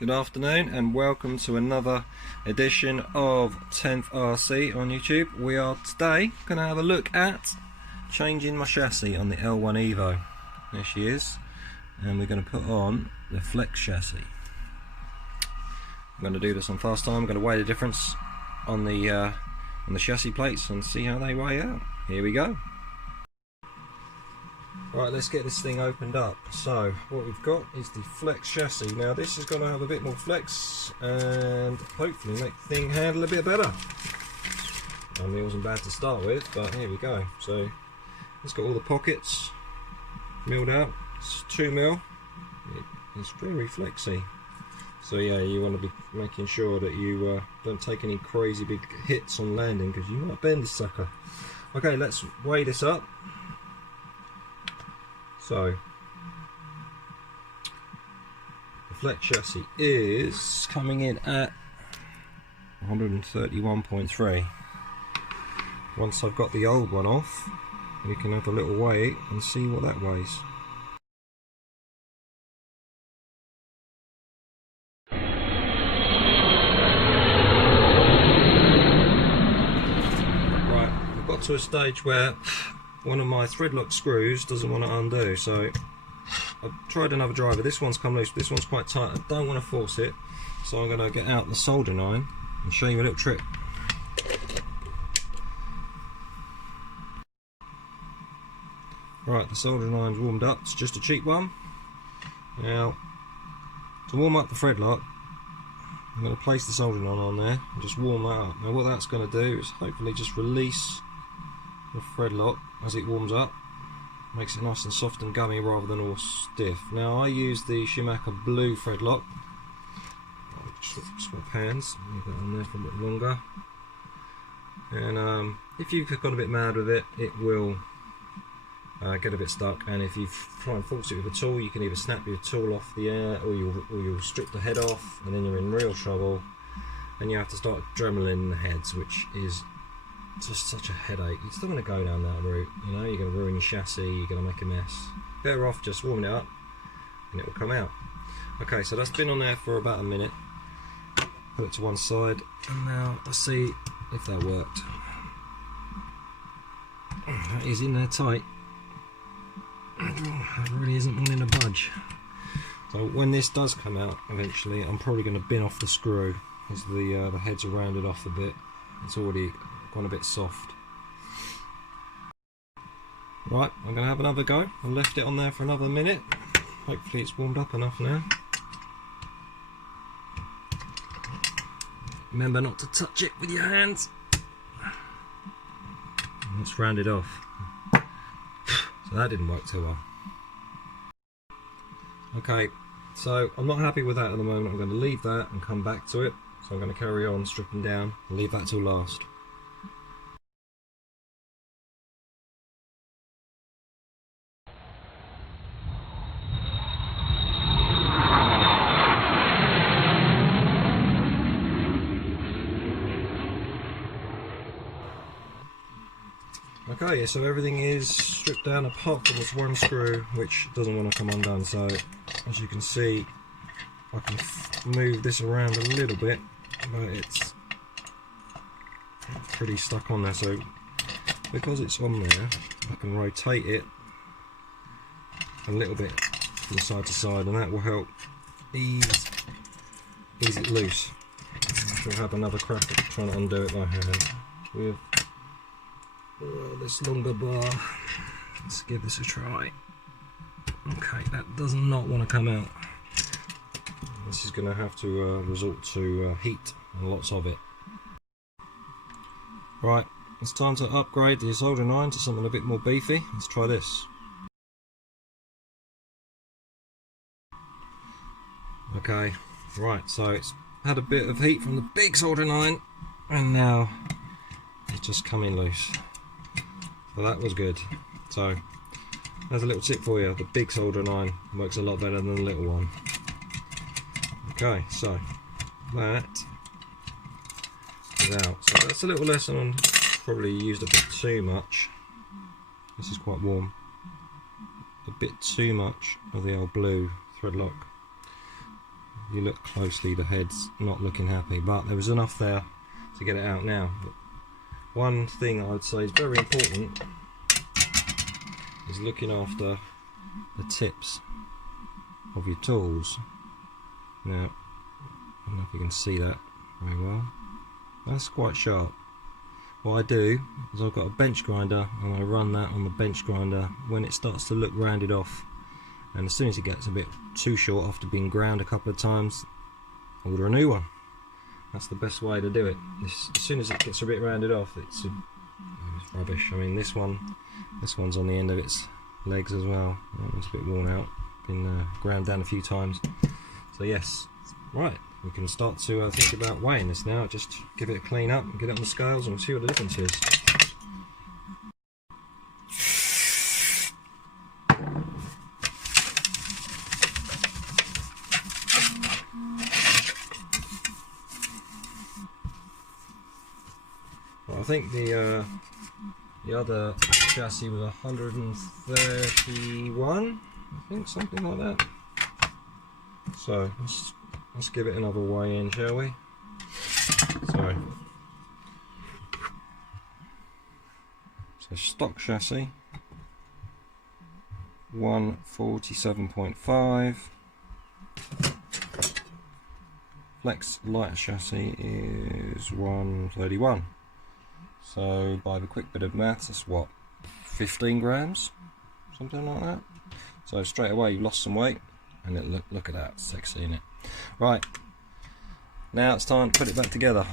Good afternoon and welcome to another edition of 10th RC on YouTube. We are today going to have a look at changing my chassis on the L1evo. There she is, and we're going to put on the flex chassis. I'm going to do this on fast time. I'm going to weigh the difference on the chassis plates and see how they weigh out. Here we go. Right, let's get this thing opened up. So what we've got is the flex chassis. Now this is going to have a bit more flex and hopefully make the thing handle a bit better. I mean, it wasn't bad to start with, but here we go. So it's got all the pockets milled out. It's 2mm. It's very flexy. So yeah, you want to be making sure that you don't take any crazy big hits on landing, because you might bend this sucker. Okay, let's weigh this up. So the flex chassis is coming in at 131.3. Once I've got the old one off, we can have a little weigh and see what that weighs. Right, I've got to a stage where one of my threadlock screws doesn't want to undo, so I've tried another driver. This one's come loose, this one's quite tight. I don't want to force it, so I'm going to get out the soldering iron and show you a little trick. Right, the soldering iron's warmed up. It's just a cheap one. Now, to warm up the threadlock, I'm going to place the soldering iron on there and just warm that up. Now what that's going to do is hopefully just release the threadlock as it warms up. Makes it nice and soft and gummy rather than all stiff. Now I use the Schumacher blue threadlock. I'll swap hands, leave that on there for a bit longer. And if you've got a bit mad with it, it will get a bit stuck. And if you try and force it with a tool, you can either snap your tool off the air, or you'll strip the head off, and then you're in real trouble. And you have to start dremeling the heads, which is just such a headache. You still want to go down that route, you know. You're going to ruin your chassis, you're going to make a mess. Better off just warming it up and it will come out. Okay, so that's been on there for about a minute. Put it to one side, and now let's see if that worked. That is in there tight. It really isn't wanting to budge. So when this does come out eventually, I'm probably going to bin off the screw, as the heads are rounded off a bit. It's already gone a bit soft. Right, I'm going to have another go. I left it on there for another minute. Hopefully it's warmed up enough now. Remember not to touch it with your hands. And it's rounded off. So that didn't work too well. Okay, so I'm not happy with that at the moment. I'm going to leave that and come back to it. So I'm going to carry on stripping down and leave that till last. Okay, so everything is stripped down apart from this one screw which doesn't want to come undone. So as you can see, I can move this around a little bit, but it's pretty stuck on there. So because it's on there, I can rotate it a little bit from side to side, and that will help ease it loose. I shall have another crack at trying to undo it by hand with this longer bar. Let's give this a try. Okay, that does not want to come out. This is going to have to resort to heat and lots of it. Right, it's time to upgrade the soldering iron to something a bit more beefy. Let's try this. Okay, right, so it's had a bit of heat from the big soldering iron, and now it's just coming loose. So that was good. So there's a little tip for you. The big soldering iron works a lot better than the little one. Okay, so that is out. So that's a little lesson on probably used a bit too much. This is quite warm. A bit too much of the old blue threadlock. you look closely, the head's not looking happy, but there was enough there to get it out now. But one thing I would say is very important is looking after the tips of your tools. Now, I don't know if you can see that very well. That's quite sharp. What I do is I've got a bench grinder and I run that on the bench grinder when it starts to look rounded off, and as soon as it gets a bit too short after being ground a couple of times, order a new one. That's the best way to do it. As soon as it gets a bit rounded off, it's rubbish. I mean, this one's on the end of its legs as well. That one's a bit worn out, been ground down a few times. So yes, right, we can start to think about weighing this now. Just give it a clean up and get it on the scales and we'll see what the difference is. Well, I think the other chassis was 131, I think, something like that. So let's give it another weigh in, shall we? So stock chassis 147.5. Flex lighter chassis is 131. So by the quick bit of maths, it's what, 15 grams, something like that. So straight away you've lost some weight, and look at that, sexy, innit? Right, now it's time to put it back together.